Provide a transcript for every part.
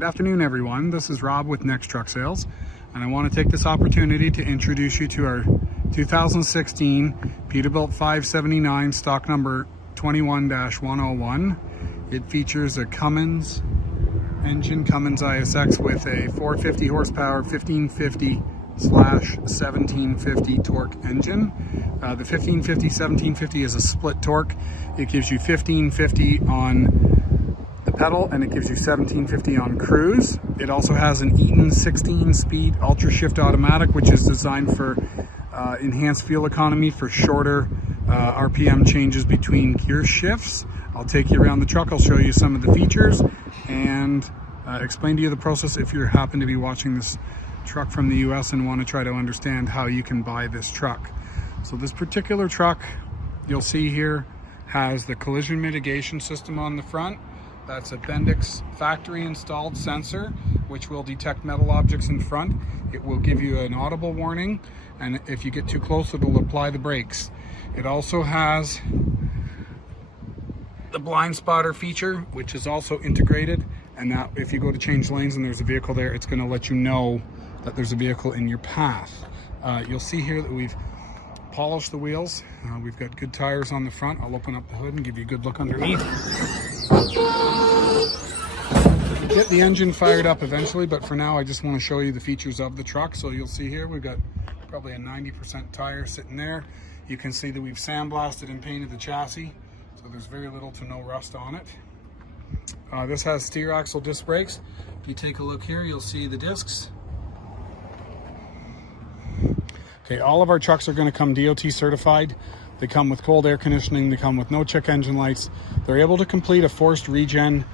Good afternoon, everyone. This is Rob with Next Truck Sales, and I want to take this opportunity to introduce you to our 2016 Peterbilt 579 stock number 21-101. It features a Cummins engine, Cummins ISX, with a 450 horsepower 1550/1750 torque engine. The 1550/1750 is a split torque. It gives you 1550 on the pedal and it gives you 1750 on cruise. It also has an Eaton 16-speed UltraShift automatic, which is designed for enhanced fuel economy for shorter RPM changes between gear shifts. I'll take you around the truck. I'll show you some of the features and explain to you the process if you happen to be watching this truck from the US and want to try to understand how you can buy this truck. So this particular truck, you'll see here, has the collision mitigation system on the front. That's a Bendix factory installed sensor which will detect metal objects in front. It will give you an audible warning, and if you get too close it'll apply the brakes. It also has the blind spotter feature, which is also integrated, and that if you go to change lanes and there's a vehicle there, it's going to let you know that there's a vehicle in your path. You'll see here that we've polished the wheels. We've got good tires on the front. I'll open up the hood and give you a good look underneath. Get the engine fired up eventually, but for now I just want to show you the features of the truck. So you'll see here we've got probably a 90% tire sitting there. You can see that we've sandblasted and painted the chassis, so there's very little to no rust on it. This has steer axle disc brakes. If you take a look here, you'll see the discs. Okay, all of our trucks are going to come DOT certified. They come with cold air conditioning. They come with no check engine lights. They're able to complete a forced regen.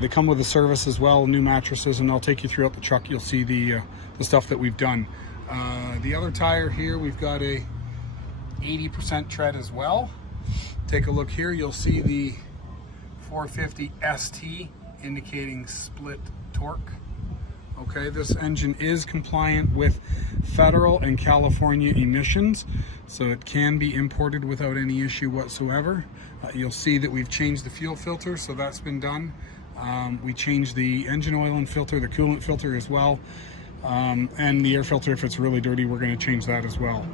They come with a service as well, new mattresses, and I'll take you throughout the truck. You'll see the stuff that we've done. The other tire here, we've got a 80% tread as well. Take a look here. You'll see the 450 ST indicating split torque. Okay, this engine is compliant with federal and California emissions, so it can be imported without any issue whatsoever. You'll see that we've changed the fuel filter, so that's been done. We changed the engine oil and filter, the coolant filter as well, and the air filter. If it's really dirty, we're going to change that as well.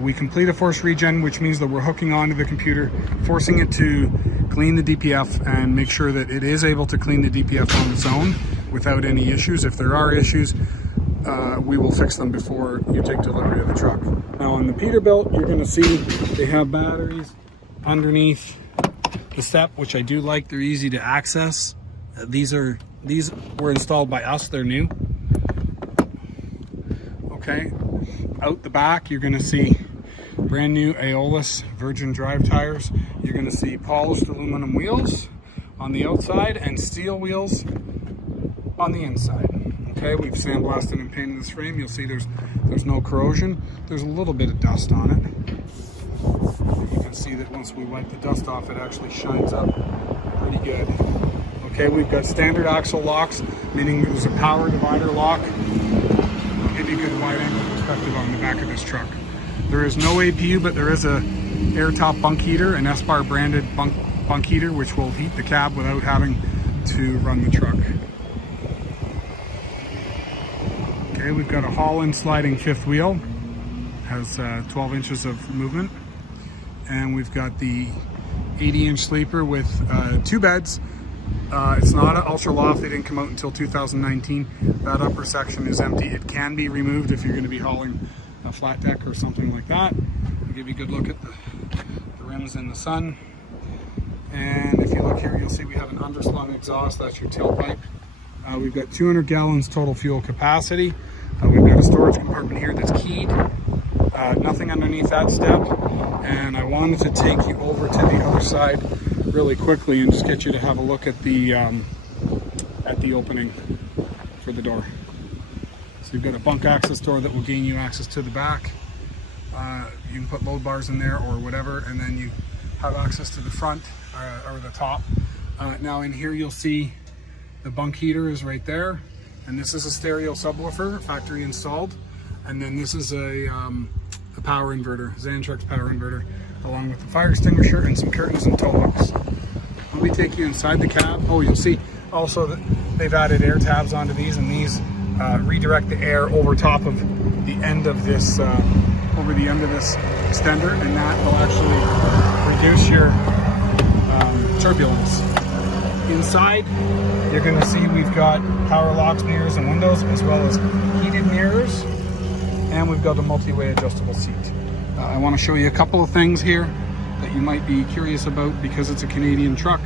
We complete a force regen, which means that we're hooking onto the computer, forcing it to clean the DPF and make sure that it is able to clean the DPF on its own without any issues. If there are issues, we will fix them before you take delivery of the truck. Now on the Peterbilt, you're going to see they have batteries underneath the step, which I do like. They're easy to access. These were installed by us. They're new. Okay, out the back you're going to see brand new Aeolus Virgin Drive tires. You're going to see polished aluminum wheels on the outside and steel wheels on the inside. Okay, we've sandblasted and painted this frame. You'll see there's no corrosion. There's a little bit of dust on it. You can see that once we wipe the dust off, it actually shines up pretty good. Okay, we've got standard axle locks, meaning there's a power divider lock. I'll give you a good wide angle perspective on the back of this truck. There is no APU, but there is a air top bunk heater, an S-Bar branded bunk heater, which will heat the cab without having to run the truck. Okay, we've got a Holland sliding fifth wheel, has 12 inches of movement, and we've got the 80-inch sleeper with 2 beds. It's not an ultra loft. They didn't come out until 2019. That upper section is empty. It can be removed if you're going to be hauling a flat deck or something like that. I'll give you a good look at the rims in the sun. And if you look here, you'll see we have an underslung exhaust. That's your tailpipe. We've got 200 gallons total fuel capacity. We've got a storage compartment here that's keyed. Nothing underneath that step. And I wanted to take you over to the other side really quickly and just get you to have a look at the opening for the door. So you've got a bunk access door that will gain you access to the back. You can put load bars in there or whatever, and then you have access to the front or the top. Now in here you'll see the bunk heater is right there, and this is a stereo subwoofer, factory installed, and then this is a power inverter, Xantrex power inverter, along with the fire extinguisher and some curtains and tow hooks. Let me take you inside the cab. Oh, you'll see Also, they've added air tabs onto these, and these redirect the air over top of the end of this, extender, and that will actually reduce your turbulence. Inside, you're going to see we've got power locks, mirrors, and windows, as well as heated mirrors, and we've got a multi-way adjustable seat. I want to show you a couple of things here that you might be curious about, because it's a Canadian truck,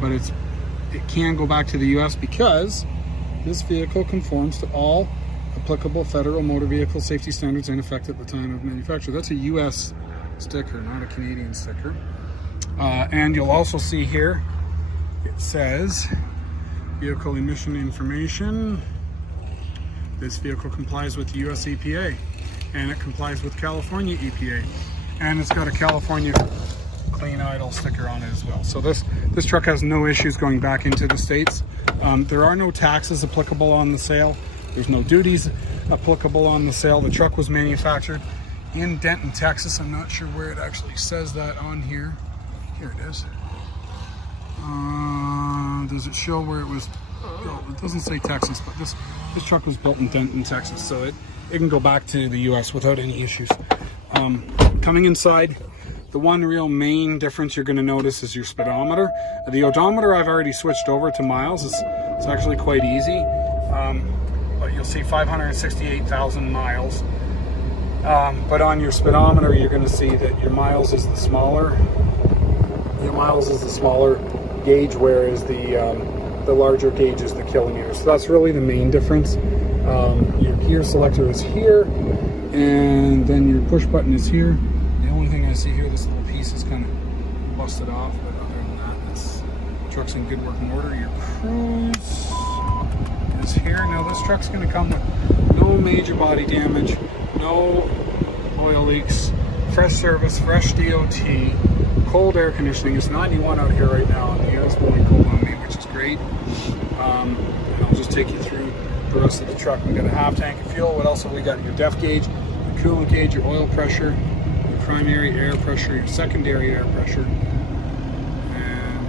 but it can go back to the US because this vehicle conforms to all applicable federal motor vehicle safety standards in effect at the time of manufacture. That's a US sticker, not a Canadian sticker. And you'll also see here, it says vehicle emission information. This vehicle complies with the US EPA, and it complies with California EPA, and it's got a California clean idle sticker on it as well. So this truck has no issues going back into the States. There are no taxes applicable on the sale. There's no duties applicable on the sale. The truck was manufactured in Denton, Texas. I'm not sure where it actually says that on here. Here it is. Does it show where it was built? It doesn't say Texas, but this truck was built in Denton, Texas, so it can go back to the US without any issues. Coming inside, the one real main difference you're going to notice is your speedometer. The odometer I've already switched over to miles. It's actually quite easy, but you'll see 568,000 miles. But on your speedometer, you're going to see that your miles is the smaller. Your miles is the smaller gauge, whereas the larger gauge is the kilometers. So that's really the main difference. Your gear selector is here, and then your push button is here. The only thing I see here, this little piece is kind of busted off, but other than that, the truck's in good working order. Your cruise is here. Now this truck's going to come with no major body damage, no oil leaks, fresh service, fresh DOT, cold air conditioning. It's 91 out here right now, and the air's blowing cold on me, which is great. And I'll just take you through the rest of the truck. We got a half tank of fuel. What else have we got? Your depth gauge, your coolant gauge, your oil pressure, your primary air pressure, your secondary air pressure, and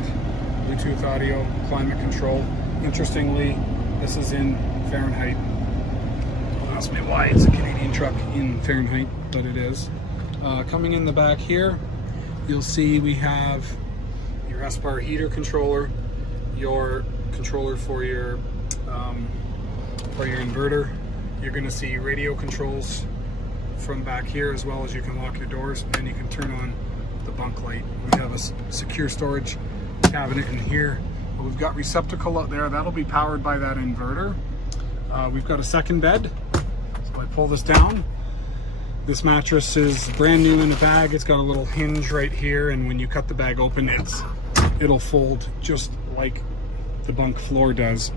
Bluetooth audio, climate control. Interestingly, this is in Fahrenheit. Don't ask me why it's a Canadian truck in Fahrenheit, but it is. Coming in the back here, you'll see we have your S-bar heater controller, your controller for your inverter. You're going to see radio controls from back here, as well as you can lock your doors, and you can turn on the bunk light. We have a secure storage cabinet in here. We've got receptacle out there that'll be powered by that inverter. We've got a second bed, so I pull this down. This mattress is brand new in the bag. It's got a little hinge right here, and when you cut the bag open, it'll fold just like the bunk floor does.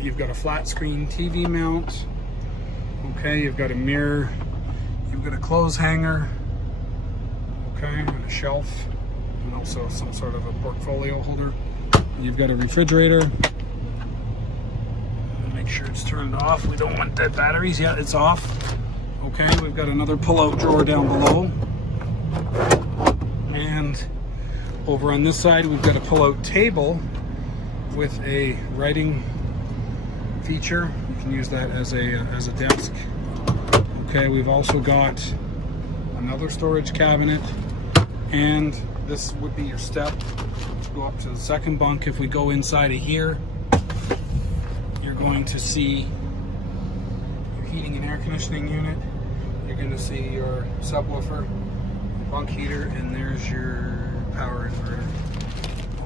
You've got a flat screen TV mount. Okay, you've got a mirror. You've got a clothes hanger. Okay, and a shelf, and also some sort of a portfolio holder. You've got a refrigerator. Make sure it's turned off. We don't want dead batteries. Yeah, it's off. Okay, we've got another pull-out drawer down below. And over on this side, we've got a pull-out table with a writing feature. You can use that as a desk. Okay, we've also got another storage cabinet, and this would be your step to go up to the second bunk. If we go inside of here, you're going to see your heating and air conditioning unit. You're going to see your subwoofer, bunk heater, and there's your power inverter.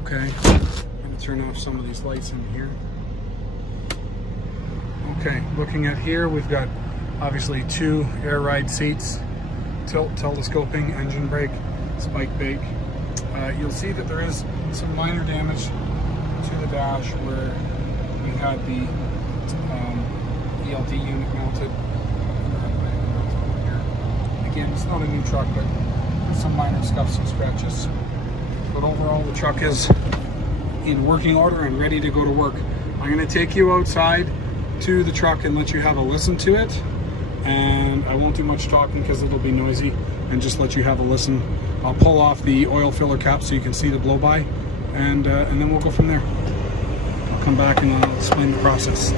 Okay, I'm going to turn off some of these lights in here. Okay, looking at here, we've got obviously 2 air ride seats, tilt, telescoping, engine brake, spike brake. You'll see that there is some minor damage to the dash where we had the ELD unit mounted. Again, it's not a new truck, but there's some minor scuffs and scratches. But overall, the truck is in working order and ready to go to work. I'm going to take you outside to the truck and let you have a listen to it. And I won't do much talking because it'll be noisy, and just let you have a listen. I'll pull off the oil filler cap so you can see the blow by, and then we'll go from there. come back and I'll explain the process.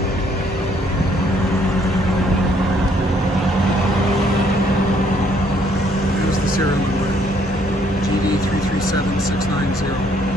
There's the serial number, GD337690.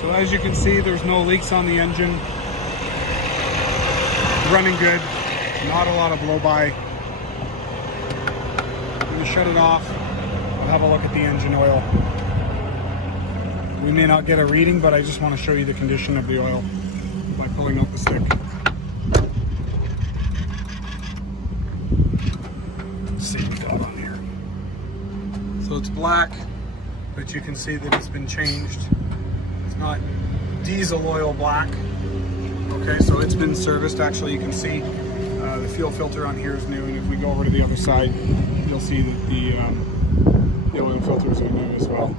So as you can see, there's no leaks on the engine. Running good, not a lot of blow by. I'm going to shut it off. We'll have a look at the engine oil. We may not get a reading, but I just want to show you the condition of the oil by pulling out the stick. Let's see what we got on here. So it's black, but you can see that it's been changed. It's not diesel oil black. Okay, so it's been serviced. Actually, you can see the fuel filter on here is new, and if we go over to the other side, you'll see that the oil filters are new as well.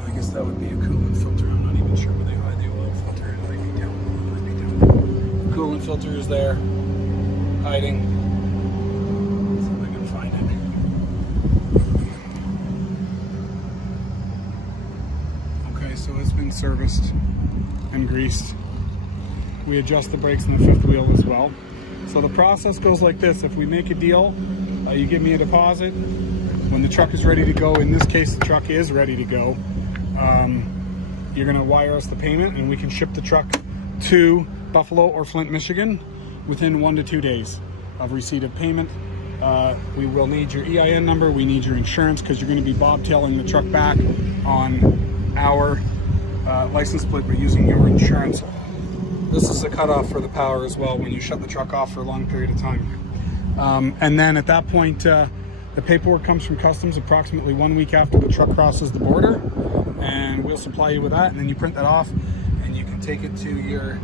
I guess that would be a coolant filter. I'm not even sure where they hide the oil filter. It might be down. Coolant filter is there, hiding. Let's see if I can find it. Okay, so it's been serviced and greased. We adjust the brakes on the fifth wheel as well. So the process goes like this. If we make a deal, you give me a deposit. When the truck is ready to go, in this case the truck is ready to go, you're going to wire us the payment and we can ship the truck to Buffalo or Flint, Michigan within 1 to 2 days of receipt of payment. We will need your EIN number, we need your insurance, because you're going to be bobtailing the truck back on our license plate, but using your insurance. This is a cutoff for the power as well when you shut the truck off for a long period of time. And then at that point, the paperwork comes from customs approximately 1 week after the truck crosses the border, and we'll supply you with that, and then you print that off and you can take it to your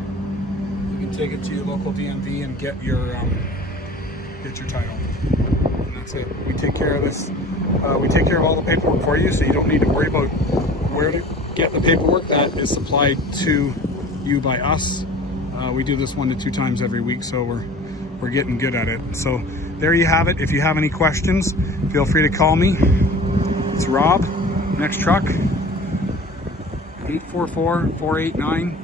local DMV and get your title. And that's it. We take care of this. We take care of all the paperwork for you, so you don't need to worry about where to get the paperwork. That is supplied to you by us. We do this 1 to 2 times every week, so we're getting good at it. So there you have it. If you have any questions, feel free to call me. It's Rob, Next Truck, 844-489